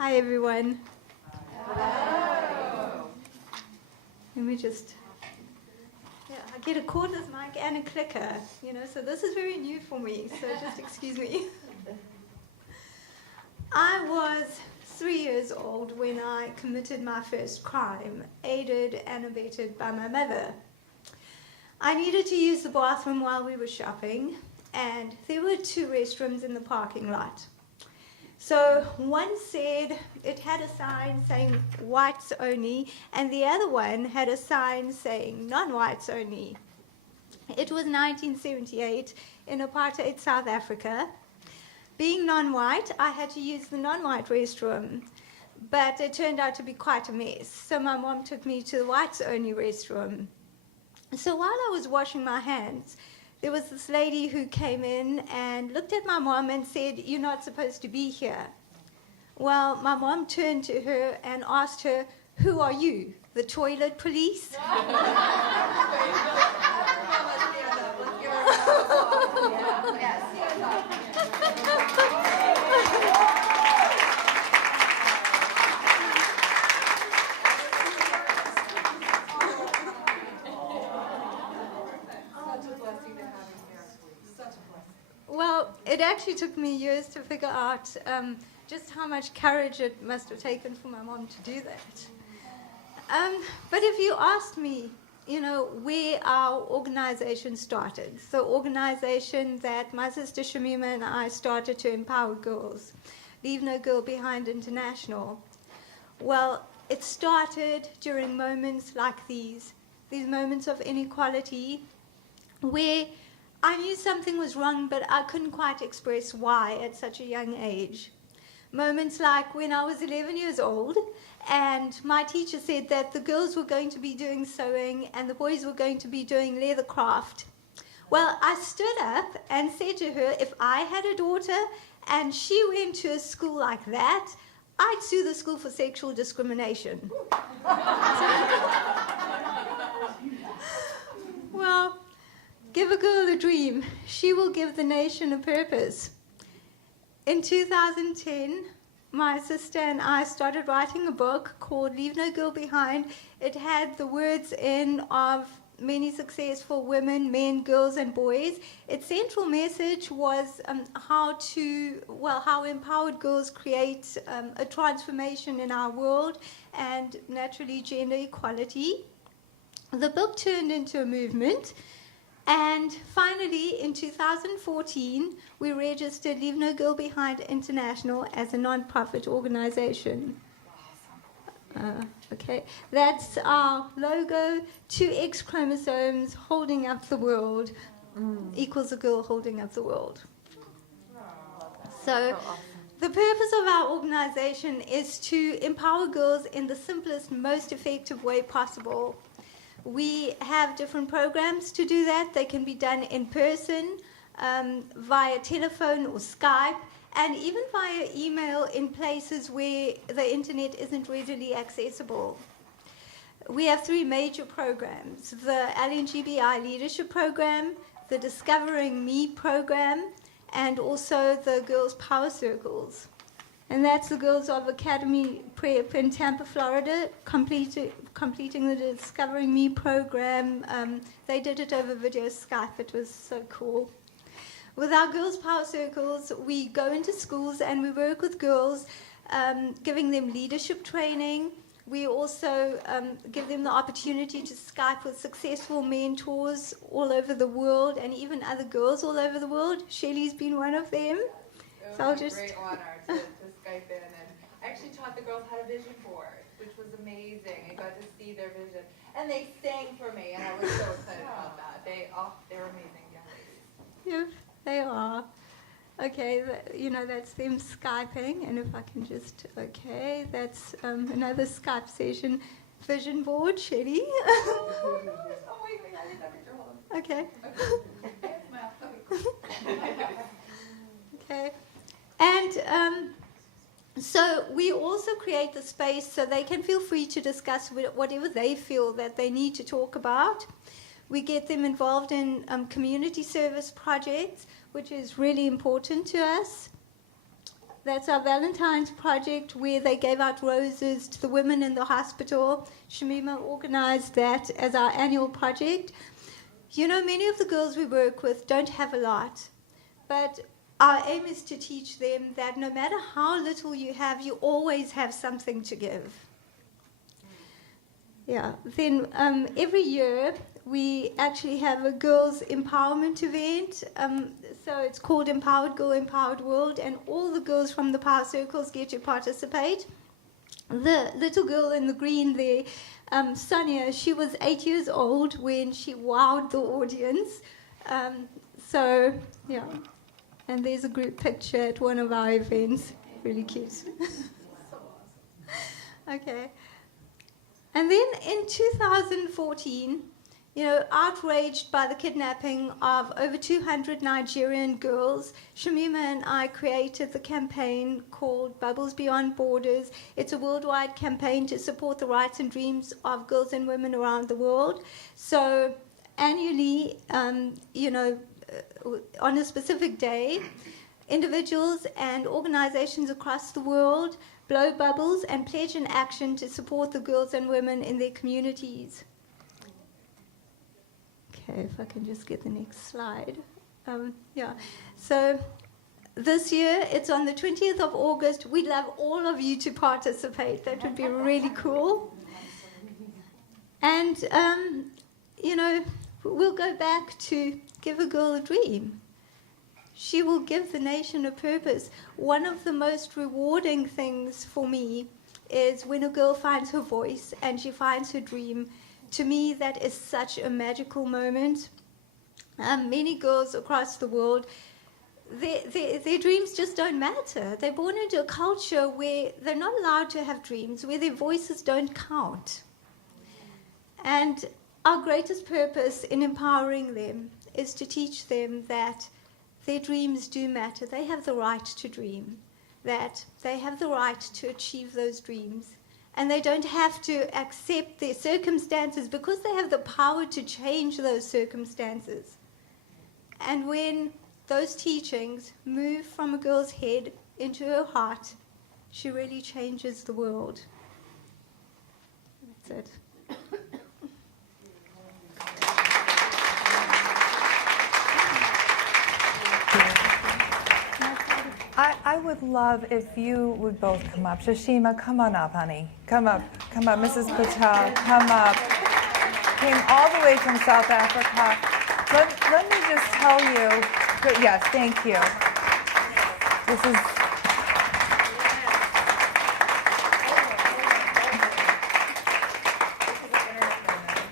Hi, everyone. Hello. Let me just, I get a cordless mic and a clicker, so this is very new for me, so just excuse me. I was 3 years old when I committed my first crime, aided and abetted by my mother. I needed to use the bathroom while we were shopping, and there were 2 restrooms in the parking lot. So one said it had a sign saying whites only, and the other one had a sign saying non-whites only. It was 1978 in apartheid South Africa. Being non-white, I had to use the non-white restroom, but it turned out to be quite a mess. So my mom took me to the whites only restroom. So while I was washing my hands, there was this lady who came in and looked at my mom and said, "You're not supposed to be here." Well, my mom turned to her and asked her, "Who are you, the toilet police?" Well, it actually took me years to figure out just how much courage it must have taken for my mom to do that. But if you asked me, where our organization started, the organization that my sister Shamima and I started to empower girls, Leave No Girl Behind International, well, it started during moments like these moments of inequality, where I knew something was wrong, but I couldn't quite express why at such a young age. Moments like when I was 11 years old, and my teacher said that the girls were going to be doing sewing and the boys were going to be doing leather craft. Well, I stood up and said to her, if I had a daughter and she went to a school like that, I'd sue the school for sexual discrimination. Well, give a girl a dream, she will give the nation a purpose. In 2010, my sister and I started writing a book called Leave No Girl Behind. It had the words in of many successful women, men, girls, and boys. Its central message was how empowered girls create a transformation in our world, and naturally gender equality. The book turned into a movement. And finally, in 2014, we registered Leave No Girl Behind International as a non-profit organization. Okay, that's our logo. 2 X chromosomes holding up the world equals a girl holding up the world. So the purpose of our organization is to empower girls in the simplest, most effective way possible. We have different programs to do that. They can be done in person, via telephone or Skype, and even via email in places where the internet isn't readily accessible. We have 3 major programs: the LNGBI Leadership Program, the Discovering Me Program, and also the Girls Power Circles. And that's the girls of Academy Prep in Tampa, Florida, completing the Discovering Me program. They did it over video Skype. It was so cool. With our Girls Power Circles, we go into schools and we work with girls, giving them leadership training. We also give them the opportunity to Skype with successful mentors all over the world, and even other girls all over the world. Shellie's been one of them. It was a great honor to Skype in, and I actually taught the girls how to vision board, which was amazing. I got to see their vision, and they sang for me, and I was so excited about that. They're amazing young ladies. Yeah, they are. Okay, that's them Skyping, and if I can just, okay, that's another Skype session. Vision board, Shellie. Oh, wait, I didn't have your hold. Okay. Okay. Okay. And so we also create the space so they can feel free to discuss whatever they feel that they need to talk about. We get them involved in community service projects, which is really important to us. That's our Valentine's project, where they gave out roses to the women in the hospital. Shamima organized that as our annual project. You know, many of the girls we work with don't have a lot, but our aim is to teach them that no matter how little you have, you always have something to give. Yeah. Then every year we actually have a girls' empowerment event. So it's called Empowered Girl, Empowered World, and all the girls from the power circles get to participate. The little girl in the green there, Sonia, she was 8 years old when she wowed the audience. So, yeah. And there's a group picture at one of our events. Really cute. Okay. And then in 2014, you know, outraged by the kidnapping of over 200 Nigerian girls, Shamima and I created the campaign called Bubbles Beyond Borders. It's a worldwide campaign to support the rights and dreams of girls and women around the world. So annually, you know, on a specific day, individuals and organizations across the world blow bubbles and pledge an action to support the girls and women in their communities. Okay, if I can just get the next slide. Yeah, so this year, it's on the 20th of August. We'd love all of you to participate. That would be really cool. And, you know, we'll go back to give a girl a dream. She will give the nation a purpose. One of the most rewarding things for me is when a girl finds her voice and she finds her dream. To me, that is such a magical moment. Many girls across the world, their dreams just don't matter. They're born into a culture where they're not allowed to have dreams, where their voices don't count. And our greatest purpose in empowering them is to teach them that their dreams do matter. They have the right to dream, that they have the right to achieve those dreams. And they don't have to accept their circumstances because they have the power to change those circumstances. And when those teachings move from a girl's head into her heart, she really changes the world. That's it. I would love if you would both come up. Shashima, come on up, honey. Come up, Mrs. Patel, come up. Came all the way from South Africa. Let me just tell you, yes, thank you. This is,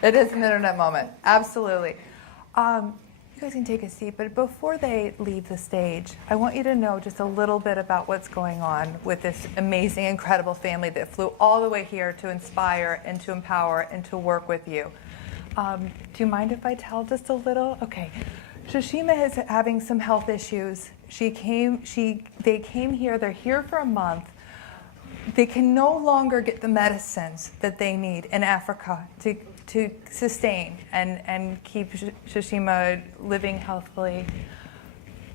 it is an internet moment, absolutely. You guys can take a seat, but before they leave the stage, I want you to know just a little bit about what's going on with this amazing, incredible family that flew all the way here to inspire and to empower and to work with you. Do you mind if I tell just a little? Okay. Shashima is having some health issues. They came here, they're here for a month. They can no longer get the medicines that they need in Africa to sustain and keep Shashima living healthily.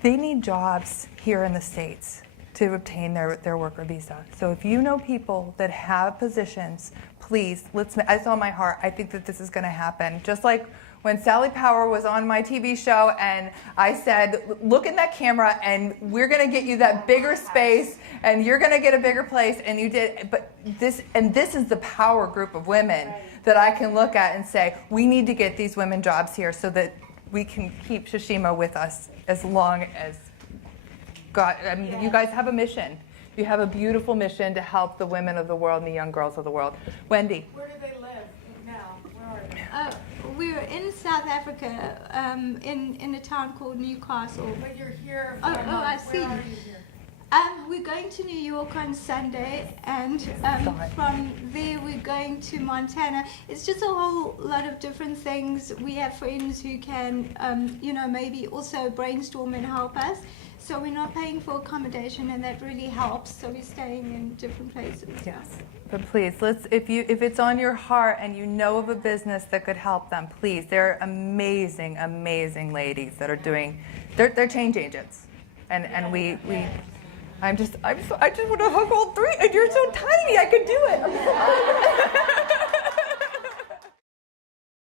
They need jobs here in the States to obtain their worker visa. So if you know people that have positions, please, it's on my heart. I think that this is going to happen. Just like when Sally Power was on my TV show and I said, look in that camera and we're going to get you that bigger space and you're going to get a bigger place, and you did. But this is the power group of women that I can look at and say, we need to get these women jobs here so that we can keep Shashima with us as long as God. I mean, you guys have a mission. You have a beautiful mission to help the women of the world and the young girls of the world. Wendy. Where do they live now? Where are they? We're in South Africa, in a town called Newcastle. But you're here. Oh, I see. Where are you here? We're going to New York on Sunday, and from there we're going to Montana. It's just a whole lot of different things. We have friends who can, maybe also brainstorm and help us. So we're not paying for accommodation, and that really helps. So we're staying in different places. Yes, but please, if it's on your heart and you know of a business that could help them, please. They're amazing, amazing ladies that are doing. They're change agents, and we I just want to hug all three. And you're so tiny, I could do it.